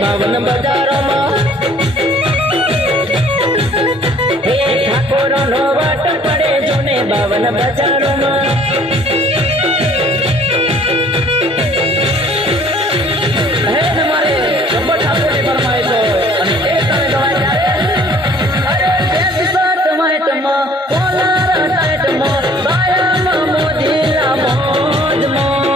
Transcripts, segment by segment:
બાવન બજારોમાં હે ઠાકોરનો વાટ પડે જોને બાવન બજારોમાં હે તમારે ગબ્બર ઠાકોરની ફરમાઈશ અને એ તમે ગવાય ત્યારે અરે બેસવા ટમાટમાં કોલારા ટાઈટમાં બાયામાં મોજીલા મોજમાં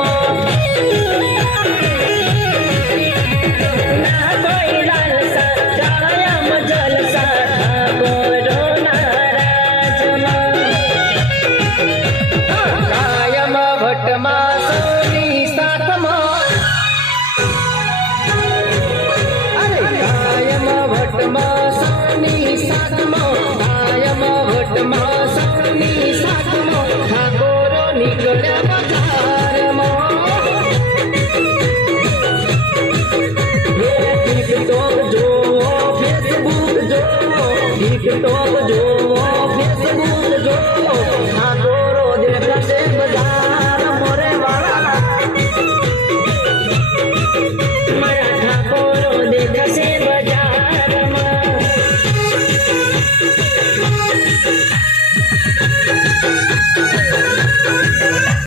टिकटॉक जो फेसबुक जो ठाकोरो देखाशे बजार मोरे वाला मारा ठाकोरो देखाशे